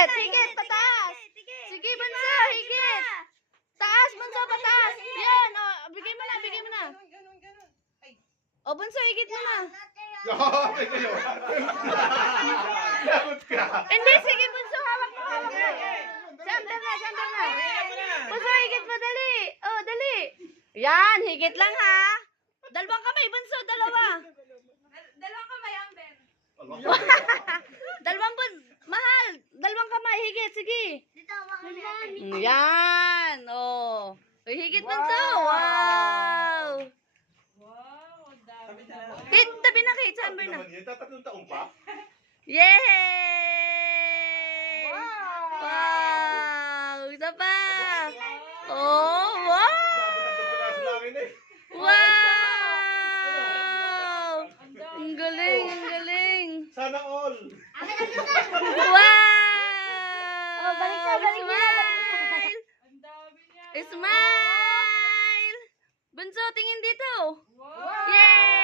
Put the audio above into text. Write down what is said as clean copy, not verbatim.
Higit, higit, pataas. Sige, bunso, higit. Taas, bunso, pataas. Yan, o, bigay mo na, bigay mo na. O, bunso, higit mo na. Hindi, sige, bunso, hawak mo, hawak mo. Jumper na, jumper na. Bunso, higit mo, dali. O, dali. Yan, higit lang ha. Dalawang kamay, bunso, dalawa. Dalawang kamay ang Ben. Dalawang bun, mahal. Dalawang kamay, higit, sige. Dito, mahal. Yan, oh. Higit bunso, wow. Tabi na kay Chamber na. Tatlong taong pa? Yay! Wow! Isa pa! Oh, wow! Wow! Ang galing, ang galing! Sana all! Wow! Oh, balik na, balik na. Smile! Smile! Bunso, tingin dito! Yay!